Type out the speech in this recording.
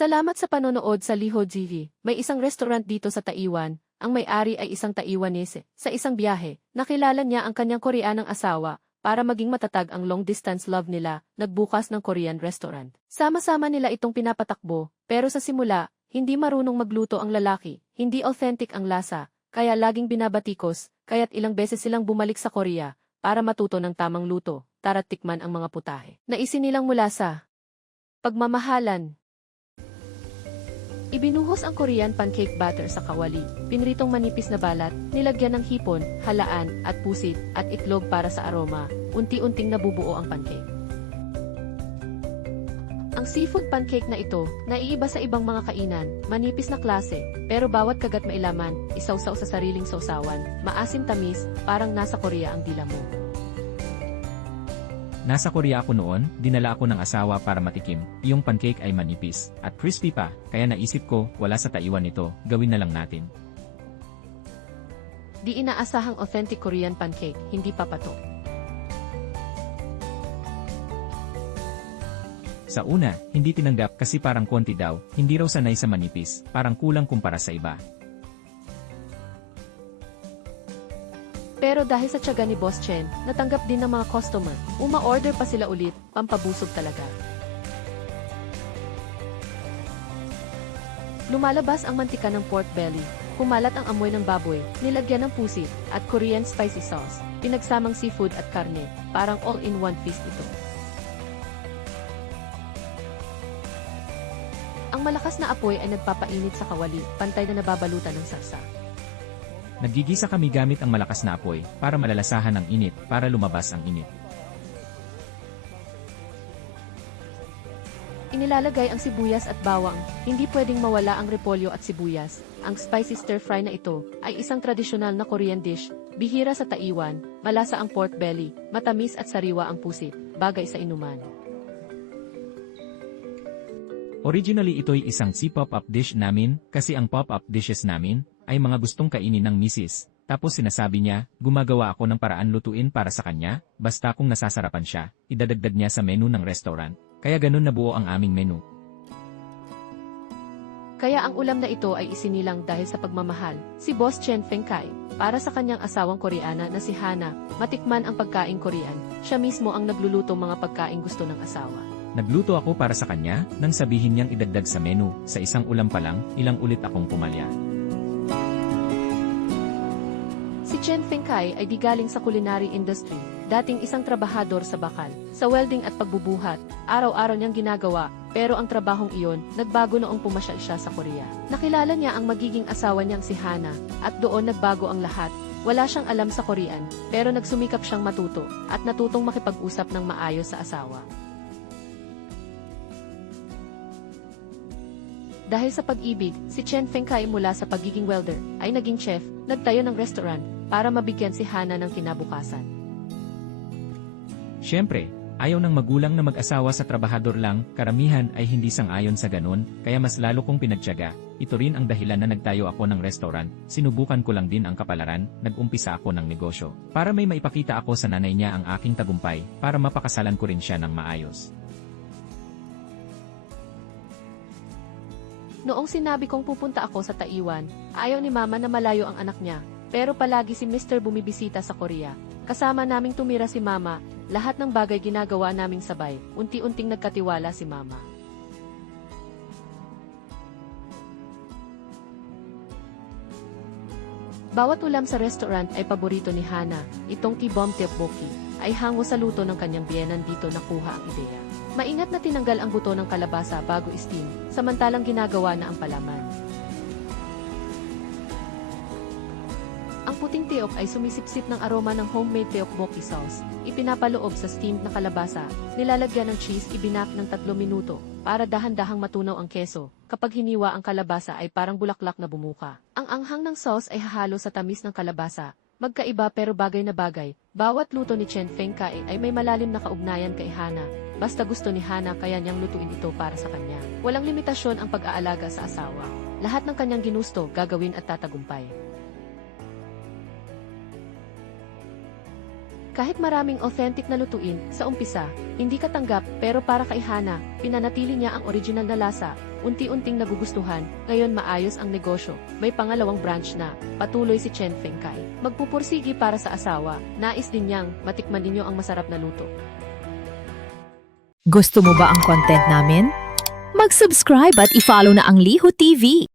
Salamat sa panonood sa Liho TV. May isang restaurant dito sa Taiwan. Ang may-ari ay isang Taiwanese. Sa isang biyahe, nakilala niya ang kanyang Koreanang asawa. Para maging matatag ang long-distance love nila, nagbukas ng Korean restaurant. Sama-sama nila itong pinapatakbo, pero sa simula, hindi marunong magluto ang lalaki, hindi authentic ang lasa, kaya laging binabatikos, kaya't ilang beses silang bumalik sa Korea para matuto ng tamang luto, tara't tikman ang mga putahe. Naisin nilang mula sa pagmamahalan. Ibinuhos ang Korean pancake batter sa kawali, pinritong manipis na balat, nilagyan ng hipon, halaan, at pusit, at itlog para sa aroma, unti-unting nabubuo ang pancake. Ang seafood pancake na ito, naiiba sa ibang mga kainan, manipis na klase, pero bawat kagat mailaman, isawsaw sa sariling sausawan, maasim tamis, parang nasa Korea ang dila mo. Nasa Korea ako noon, dinala ako ng asawa para matikim. Yung pancake ay manipis at crispy pa, kaya naisip ko, wala sa Taiwan ito, gawin na lang natin. Di inaasahang authentic Korean pancake, hindi papatok. Sa una, hindi tinanggap kasi parang konti daw, hindi raw sanay sa manipis, parang kulang kumpara sa iba. Pero dahil sa tiyaga ni Boss Chen, natanggap din ng mga customer. Uma-order pa sila ulit, pampabusog talaga. Lumalabas ang mantika ng pork belly. Kumalat ang amoy ng baboy, nilagyan ng pusit, at Korean spicy sauce. Pinagsamang seafood at karne, parang all-in-one feast ito. Ang malakas na apoy ay nagpapainit sa kawali, pantay na nababalutan ng sarsa. Naggigisa kami gamit ang malakas na apoy, para malalasahan ang init, para lumabas ang init. Inilalagay ang sibuyas at bawang, hindi pwedeng mawala ang repolyo at sibuyas. Ang spicy stir-fry na ito ay isang tradisyonal na Korean dish, bihira sa Taiwan, malasa ang pork belly, matamis at sariwa ang pusit, bagay sa inuman. Originally ito'y isang si pop-up dish namin, kasi ang pop-up dishes namin, ay mga gustong kainin ng misis. Tapos sinasabi niya, gumagawa ako ng paraan lutuin para sa kanya, basta kung nasasarapan siya, idadagdag niya sa menu ng restaurant. Kaya ganun nabuo ang aming menu. Kaya ang ulam na ito ay isinilang dahil sa pagmamahal. Si Boss Chen Fengkai, para sa kanyang asawang Koreana na si Hana, matikman ang pagkain Korean. Siya mismo ang nagluluto mga pagkain gusto ng asawa. Nagluto ako para sa kanya, nang sabihin niyang idagdag sa menu, sa isang ulam pa lang, ilang ulit akong pumalya. Si Chen Fengkai ay di galing sa culinary industry, dating isang trabahador sa bakal, sa welding at pagbubuhat, araw-araw niyang ginagawa, pero ang trabahong iyon, nagbago noong pumasyal siya sa Korea. Nakilala niya ang magiging asawa niyang si Hana, at doon nagbago ang lahat. Wala siyang alam sa Korean, pero nagsumikap siyang matuto, at natutong makipag-usap ng maayos sa asawa. Dahil sa pag-ibig, si Chen Fengkai mula sa pagiging welder, ay naging chef, nagtayo ng restaurant, para mabigyan si Hana ng kinabukasan. Siyempre, ayaw ng magulang na mag-asawa sa trabahador lang, karamihan ay hindi sang-ayon sa ganun, kaya mas lalo kong pinagtyaga. Ito rin ang dahilan na nagtayo ako ng restaurant, sinubukan ko lang din ang kapalaran, nag-umpisa ako ng negosyo. Para may maipakita ako sa nanay niya ang aking tagumpay, para mapakasalan ko rin siya ng maayos. Noong sinabi kong pupunta ako sa Taiwan, ayaw ni Mama na malayo ang anak niya, pero palagi si Mr. bumibisita sa Korea. Kasama naming tumira si Mama, lahat ng bagay ginagawa naming sabay, unti-unting nagkatiwala si Mama. Bawat ulam sa restaurant ay paborito ni Hana, itong T-bomb tteokbokki, ay hango sa luto ng kanyang biyenan dito nakuha ang ideya. Maingat na tinanggal ang buto ng kalabasa bago steam, samantalang ginagawa na ang palaman. Puting tiok ay sumisipsip ng aroma ng homemade tteokbokki sauce. Ipinapaloob sa steamed na kalabasa, nilalagyan ng cheese ibinak ng 3 minuto, para dahan-dahang matunaw ang keso. Kapag hiniwa ang kalabasa ay parang bulaklak na bumuka. Ang anghang ng sauce ay hahalo sa tamis ng kalabasa, Magkaiba pero bagay na bagay, bawat luto ni Chen Fengkai ay may malalim na kaugnayan kay Hana. Basta gusto ni Hana kaya niyang lutuin ito para sa kanya. Walang limitasyon ang pag-aalaga sa asawa. Lahat ng kanyang ginusto, gagawin at tatagumpay. Kahit maraming authentic na lutuin, sa umpisa, hindi katanggap pero para kay Hana, pinanatili niya ang original na lasa, unti-unting nagugustuhan, ngayon maayos ang negosyo, may pangalawang branch na, patuloy si Chen Fengkai. Magpupursigi para sa asawa, nais din niyang matikman ninyo ang masarap na luto. Gusto mo ba ang content namin? Mag-subscribe at i-follow na ang Liho TV.